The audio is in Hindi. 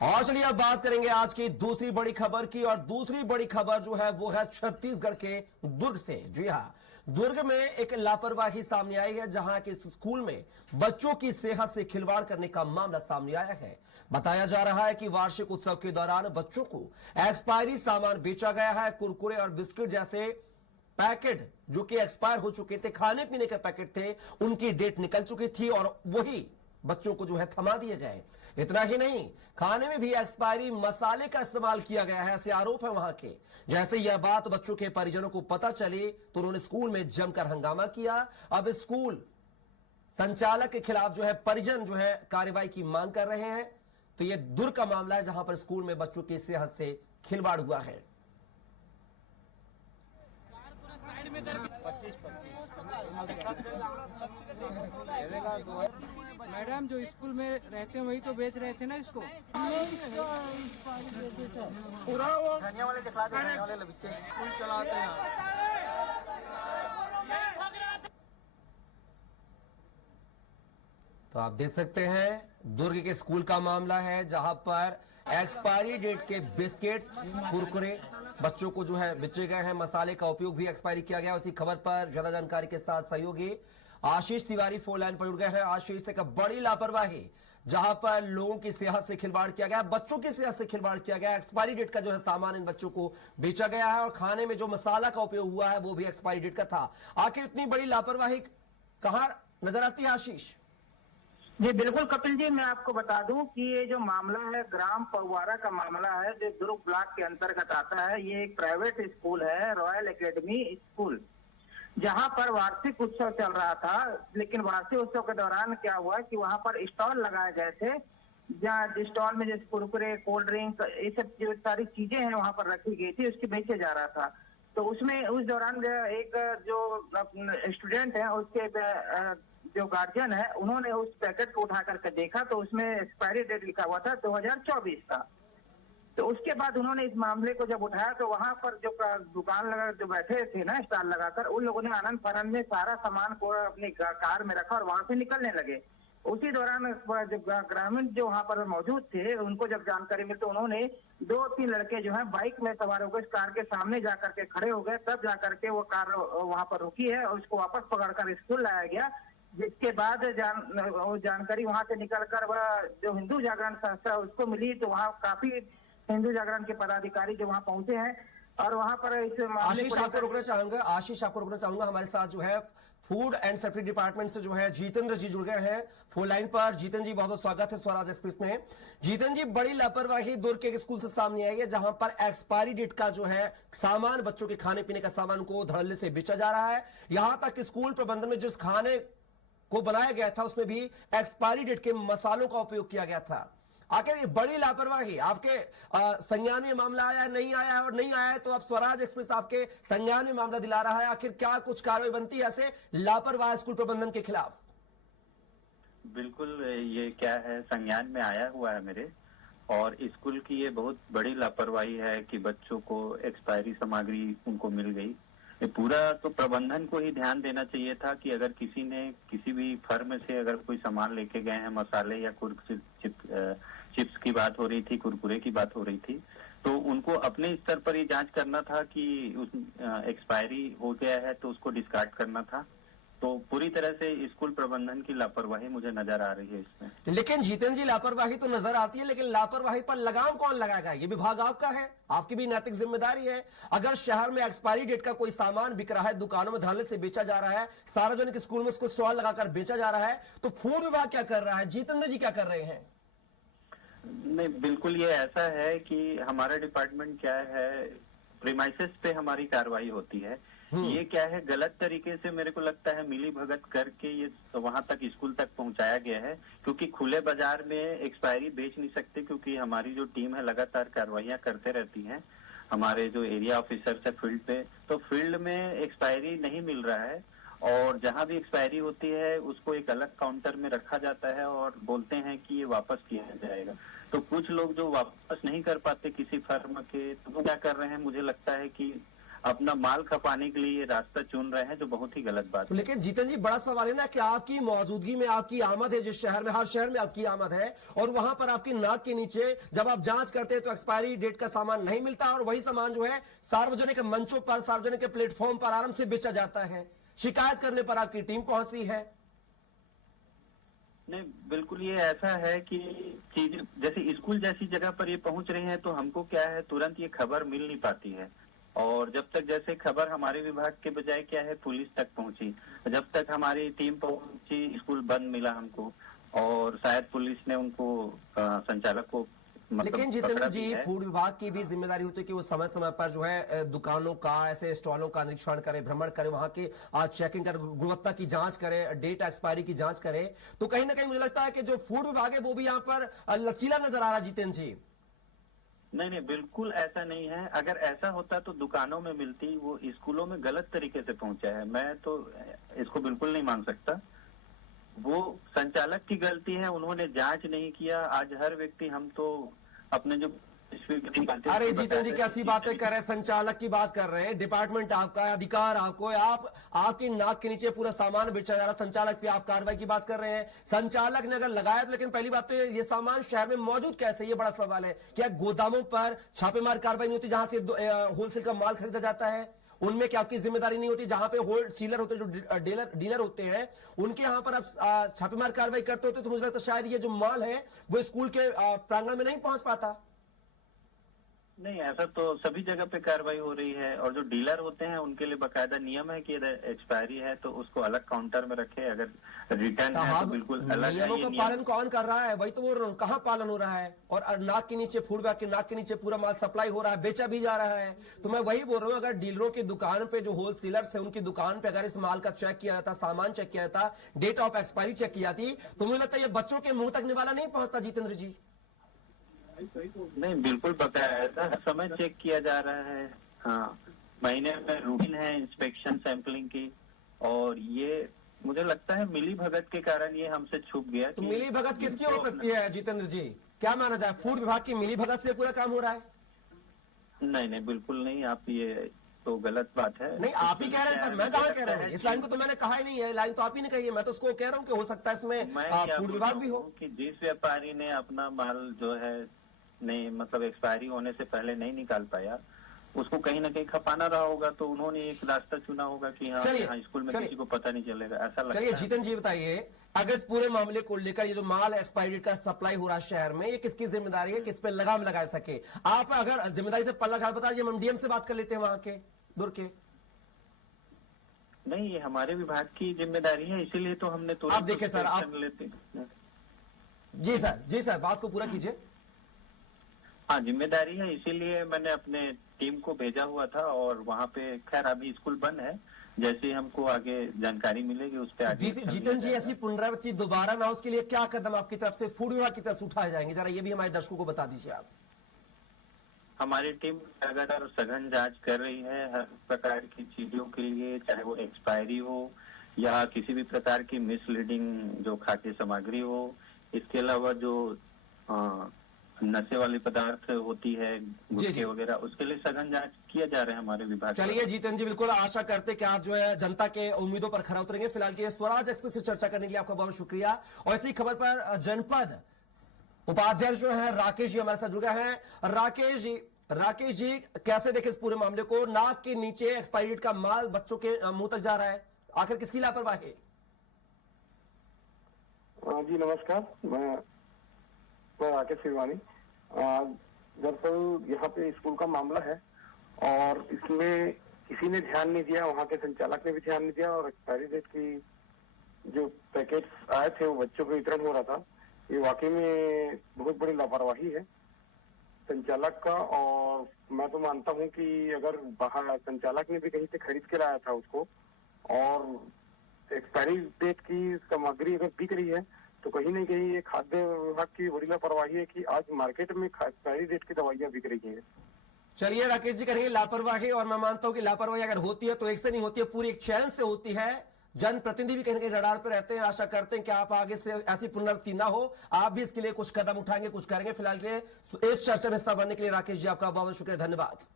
और चलिए अब बात करेंगे आज की दूसरी बड़ी खबर की। और दूसरी बड़ी खबर जो है वो है छत्तीसगढ़ के दुर्ग से। जी हाँ, दुर्ग में एक लापरवाही सामने आई है, जहां के स्कूल में बच्चों की सेहत से खिलवाड़ करने का मामला सामने आया है। बताया जा रहा है कि वार्षिक उत्सव के दौरान बच्चों को एक्सपायरी सामान बेचा गया है। कुरकुरे और बिस्किट जैसे पैकेट जो कि एक्सपायर हो चुके थे, खाने पीने के पैकेट थे, उनकी डेट निकल चुकी थी और वही बच्चों को जो है थमा दिए गए। इतना ही नहीं, खाने में भी एक्सपायरी मसाले का इस्तेमाल किया गया है, ऐसे आरोप है वहां के। जैसे यह बात बच्चों के परिजनों को पता चली तो उन्होंने स्कूल में जमकर हंगामा किया। अब स्कूल संचालक के खिलाफ जो है परिजन जो है कार्रवाई की मांग कर रहे हैं। तो यह दुर्ग का मामला है, जहां पर स्कूल में बच्चों की सेहत से खिलवाड़ हुआ है। मैडम जो स्कूल में रहते हैं वही तो बेच रहे थे ना इसको। पूरा वो धनिया वाले दिखला दे, धनिया वाले बच्चे स्कूल चलाते हैं। तो आप देख सकते हैं दुर्ग के स्कूल का मामला है, जहां पर एक्सपायरी डेट के बिस्किट्स, कुरकुरे बच्चों को जो है बेचे गए हैं। मसाले का उपयोग भी एक्सपायरी किया गया। उसी खबर पर ज्यादा जानकारी के साथ सहयोगी आशीष तिवारी फोन लाइन पर जुड़ गए हैं। आशीष, एक बड़ी लापरवाही जहां पर लोगों की सेहत से खिलवाड़ किया गया, बच्चों की सेहत से खिलवाड़ किया गया। एक्सपायरी डेट का जो है सामान इन बच्चों को बेचा गया है और खाने में जो मसाला का उपयोग हुआ है वो भी एक्सपायरी डेट का था। आखिर इतनी बड़ी लापरवाही कहां नजर आती है आशीष? जी बिल्कुल कपिल जी, मैं आपको बता दूं कि ये जो मामला है ग्राम पवारा का मामला है, जो दुर्ग ब्लॉक के अंतर्गत आता है। ये एक प्राइवेट स्कूल है, रॉयल एकेडमी स्कूल, जहां पर वार्षिक उत्सव चल रहा था। लेकिन वार्षिक उत्सव के दौरान क्या हुआ कि वहां पर स्टॉल लगाए गए थे, जहाँ स्टॉल में जैसे कुरकुरे, कोल्ड ड्रिंक, ये सब जो सारी चीजें हैं वहां पर रखी गई थी, उसके बेचे जा रहा था। तो उसमें उस दौरान एक जो स्टूडेंट है, उसके जो गार्जियन है, उन्होंने उस पैकेट को उठा करके देखा तो उसमें एक्सपायरी डेट लिखा हुआ था 2024 का। तो उसके बाद उन्होंने इस मामले को जब उठाया तो वहां पर जो दुकान लगा जो बैठे थे ना स्टॉल लगाकर, उन लोगों ने आनंद फानंद में सारा सामान को अपनी कार में रखा और वहां से निकलने लगे। उसी दौरान जो ग्रामीण जो वहां पर मौजूद थे, उनको जब जानकारी मिली तो उन्होंने 2-3 लड़के जो है बाइक में सवार होकर कार के सामने जाकर के खड़े हो गए। तब जाकर के वो कार वहां पर रुकी है और उसको वापस पकड़कर स्कूल लाया गया। जिसके बाद जानकारी वहां से निकलकर वह जो हिंदू जागरण संस्था उसको मिली, तो वहाँ काफी हिंदू जागरण के पदाधिकारी जो वहाँ पहुंचे हैं और वहां पर इस आशीष आपको रोकना चाहूंगा। हमारे साथ जो है फूड एंड सेफ्टी डिपार्टमेंट से जो है जितेंद्र जी जुड़ गए हैं फोन लाइन पर। जितेंद्र जी, बहुत बहुत स्वागत है स्वराज एक्सप्रेस में। जितेंद्र जी, बड़ी लापरवाही दुर्ग के स्कूल से सामने आई है, जहां पर एक्सपायरी डेट का जो है सामान, बच्चों के खाने पीने का सामान को धड़ल्ले से बेचा जा रहा है। यहां तक स्कूल प्रबंधन में जिस खाने को बनाया गया था उसमें भी एक्सपायरी डेट के मसालों का उपयोग किया गया था। आखिर ये बड़ी लापरवाही आपके संज्ञान में मामला आया है, नहीं आया है? और नहीं आया है तो अब स्वराज एक्सप्रेस आपके संज्ञान में मामला दिला रहा है। आखिर क्या कुछ कार्रवाई बनती है ऐसे लापरवाह स्कूल प्रबंधन के खिलाफ? बिल्कुल, ये क्या है, संज्ञान में आया हुआ है मेरे, और स्कूल की ये बहुत बड़ी लापरवाही है कि बच्चों को एक्सपायरी सामग्री उनको मिल गई। ये पूरा तो प्रबंधन को ही ध्यान देना चाहिए था कि अगर किसी ने किसी भी फर्म से अगर कोई सामान लेके गए हैं, मसाले या चिप्स की बात हो रही थी, कुरकुरे की बात हो रही थी, तो उनको अपने स्तर पर ही जांच करना था कि उस एक्सपायरी हो गया है तो उसको डिस्कार्ड करना था। तो पूरी तरह से स्कूल प्रबंधन की लापरवाही मुझे नजर आ रही है इसमें। लेकिन जितेंद्र जी, लापरवाही तो नजर आती है, लेकिन लापरवाही पर लगाम कौन लगाएगा? ये विभाग आपका है, आपकी भी नैतिक जिम्मेदारी है। अगर शहर में एक्सपायरी डेट का कोई सामान बिक रहा है, दुकानों में धड़ल्ले से बेचा जा रहा है, सार्वजनिक स्कूल में उसको स्टॉल लगाकर बेचा जा रहा है, तो फूड विभाग क्या कर रहा है? जितेंद्र जी क्या कर रहे हैं? नहीं, बिल्कुल ये ऐसा है कि हमारा डिपार्टमेंट क्या है, प्रीमाइसेस पे हमारी कार्रवाई होती है। ये क्या है, गलत तरीके से मेरे को लगता है मिली भगत करके ये वहां तक स्कूल तक पहुंचाया गया है, क्योंकि खुले बाजार में एक्सपायरी बेच नहीं सकते, क्योंकि हमारी जो टीम है लगातार कार्रवाइयां करते रहती हैं। हमारे जो एरिया ऑफिसर्स है फील्ड पे, तो फील्ड में एक्सपायरी नहीं मिल रहा है और जहां भी एक्सपायरी होती है उसको एक अलग काउंटर में रखा जाता है और बोलते हैं कि ये वापस किया जाएगा। तो कुछ लोग जो वापस नहीं कर पाते किसी फर्म के, तो वो क्या कर रहे हैं, मुझे लगता है कि अपना माल खपाने के लिए ये रास्ता चुन रहे हैं, जो बहुत ही गलत बात तो है। लेकिन जीतन जी, बड़ा सवाल है ना कि आपकी मौजूदगी में आपकी आमद है, जिस शहर में, हर शहर में आपकी आमद है, और वहां पर आपकी नाक के नीचे जब आप जांच करते हैं तो एक्सपायरी डेट का सामान नहीं मिलता, और वही सामान जो है सार्वजनिक मंचों पर, सार्वजनिक प्लेटफॉर्म पर आराम से बेचा जाता है। शिकायत करने पर आपकी टीम पहुंचती है। नहीं, बिल्कुल ये ऐसा है कि चीज जैसे स्कूल जैसी जगह पर ये पहुंच रही है, तो हमको क्या है, तुरंत ये खबर मिल नहीं पाती है। और जब तक जैसे खबर हमारे विभाग के बजाय क्या है, पुलिस तक पहुंची, जब तक हमारी टीम पहुंची, स्कूल बंद मिला हमको, और शायद पुलिस ने उनको संचालक को लेकिन पकड़ा जितेंद्र भी जी, है। फूड विभाग की भी जिम्मेदारी होती है कि वो समय समय पर जो है दुकानों का, ऐसे स्टॉलों का निरीक्षण करे, भ्रमण करे, वहां की चेकिंग करे, गुणवत्ता की जांच करे, डेट एक्सपायरी की जांच करे। तो कहीं ना कहीं मुझे लगता है कि जो फूड विभाग है वो भी यहाँ पर लचीला नजर आ रहा है। जितेंद्र जी, नहीं नहीं, बिल्कुल ऐसा नहीं है। अगर ऐसा होता तो दुकानों में मिलती, वो स्कूलों में गलत तरीके से पहुंचा है। मैं तो इसको बिल्कुल नहीं मान सकता। वो संचालक की गलती है, उन्होंने जांच नहीं किया। आज हर व्यक्ति, हम तो अपने जो अरे जितेंद्र जी, कैसी बातें कर रहे हैं? संचालक की बात कर रहे हैं, डिपार्टमेंट आपका है, अधिकार आपको है, आपकी नाक के नीचे पूरा सामान बेचा जा रहा है, संचालक पे आप कार्रवाई की बात कर रहे हैं। संचालक ने अगर लगाया तो, लेकिन पहली बात तो ये सामान शहर में मौजूद कैसे, ये बड़ा सवाल है। क्या गोदामों पर छापेमार कार्रवाई नहीं होती जहां से होलसेल का माल खरीदा जाता है? उनमें क्या आपकी जिम्मेदारी नहीं होती? जहां पे होल्ड सीलर होते हैं, जो डीलर होते हैं, उनके यहां पर आप छापेमार कार्रवाई करते होते, तो मुझे लगता है शायद ये जो माल है वो स्कूल के प्रांगण में नहीं पहुंच पाता। नहीं, ऐसा तो सभी जगह पे कार्रवाई हो रही है। और जो डीलर होते हैं उनके लिए बकायदा नियम है कि अगर एक्सपायरी है तो उसको अलग काउंटर में रखे, अगर रिटर्न है तो बिल्कुल अलग है। नियमों ये का नियम पालन कौन कर रहा है? वही तो बोल रहा हूँ, कहाँ पालन हो रहा है? और नाक के नीचे, फूड विभाग के नाक के नीचे पूरा माल सप्लाई हो रहा है, बेचा भी जा रहा है। तो मैं वही बोल रहा हूँ, अगर डीलरों की दुकान पे, जो होलसेलर्स है उनकी दुकान पे अगर इस माल का चेक किया जाता, सामान चेक किया जाता, डेट ऑफ एक्सपायरी चेक की जाती, तो मुझे लगता है ये बच्चों के मुंह तक निवाला नहीं पहुंचता। जितेंद्र जी, नहीं, बिल्कुल बकायदा समय चेक किया जा रहा है। हाँ, महीने में रूटीन है इंस्पेक्शन सैंपलिंग की। और ये मुझे लगता है मिली भगत के कारण ये हमसे छुप गया। तो मिली भगत किसकी हो सकती है जितेंद्र जी? क्या माना जाए, फूड विभाग की मिली भगत से पूरा काम हो रहा है? नहीं नहीं, बिल्कुल नहीं। आप ये तो गलत बात है। नहीं, आप ही कह रहे हैं सर, मैं कहाँ कह रहा हूँ? इस लाइन को तो मैंने कहा ही नहीं है, लाइन तो आप ही ने कही है। मैं तो उसको कह रहा हूँ कि हो सकता है इसमें फूड विभाग भी हो। कि जिस व्यापारी ने अपना माल जो है नहीं, मतलब एक्सपायरी होने से पहले नहीं निकाल पाया, उसको कहीं ना कहीं खपाना रहा होगा, तो उन्होंने एक रास्ता चुना होगा कि हाँ, स्कूल में किसी को पता नहीं चलेगा, ऐसा लगता है। चलिए जीतन जी, बताइए, अगर इस पूरे मामले को लेकर ये जो माल एक्सपायरी का सप्लाई हो रहा है शहर में, ये किसकी जिम्मेदारी है? किस पे लगाम लगा सके? आप अगर जिम्मेदारी से पल्ला झाड़ बता दीजिए, हम डीएम से बात कर लेते हैं वहां के, दुर्ग के। नहीं, ये हमारे विभाग की जिम्मेदारी है, इसीलिए तो हमने तो आप देखिए सर, आप लेते। जी सर, बात को पूरा कीजिए। हाँ, जिम्मेदारी है, इसीलिए मैंने अपने टीम को भेजा हुआ था। और वहाँ पे खैर अभी स्कूल बंद है, जैसे ही हमको आगे जानकारी मिलेगी उस पर आगे। जीतन जी, ऐसी पुनरावृत्ति दोबारा ना हो, उसके लिए क्या कदम आपकी तरफ से, फूड विभाग की तरफ से उठाए जाएंगे? जरा ये भी हमारे दर्शकों को बता दीजिए आप। हमारी टीम लगातार सघन जांच कर रही है हर प्रकार की चीजों के लिए, चाहे वो एक्सपायरी हो या किसी भी प्रकार की मिसलीडिंग जो खाद्य सामग्री हो। इसके अलावा जो नशे वाली पदार्थ होती है, गुटखे वगैरह, उसके लिए सघन जांच किया जा रहा है हमारे विभाग। चलिए जीतन जी, बिल्कुल आशा करते कि आप जो है जनता के उम्मीदों पर खरा उतरेंगे। फिलहाल के स्वराज एक्सप्रेस से चर्चा करने के लिए आपका बहुत शुक्रिया। और इसी खबर पर जनपद उपाध्यक्ष जो है राकेश जी हमारे साथ जुड़ गए हैं। राकेश जी, कैसे देखे इस पूरे मामले को? नाक के नीचे एक्सपायरी डेट का माल बच्चों के मुंह तक जा रहा है, आखिर किसकी लापरवाही? जी नमस्कार, मैं राकेश शिरवानी। दरअसल यहाँ पे स्कूल का मामला है और इसमें किसी ने ध्यान नहीं दिया, वहाँ के संचालक ने भी ध्यान नहीं दिया। और एक्सपायरी डेट की जो पैकेट्स आए थे वो बच्चों को वितरण हो रहा था, ये वाकई में बहुत बड़ी लापरवाही है संचालक का। और मैं तो मानता हूँ कि अगर बाहर संचालक ने भी कहीं से खरीद के लाया था उसको, और एक्सपायरी डेट की सामग्री अगर बिक रही है, तो कहीं ना कहीं ये खाद्य विभाग की बड़ी लापरवाही है कि आज मार्केट में एक्सपायरी डेट की दवाइयां बिक रही हैं। चलिए राकेश जी, करेंगे लापरवाही, और मैं मानता हूं कि लापरवाही अगर होती है तो एक से नहीं होती है, पूरी एक चैन से होती है। जनप्रतिनिधि भी कहीं ना कहीं रडार पे रहते हैं। आशा करते हैं कि आप आगे से ऐसी पुनरावृत्ति ना हो, आप भी इसके लिए कुछ कदम उठाएंगे, कुछ करेंगे। फिलहाल के लिए इस चर्चा में हिस्सा बनने के लिए राकेश जी आपका बहुत शुक्रिया, धन्यवाद।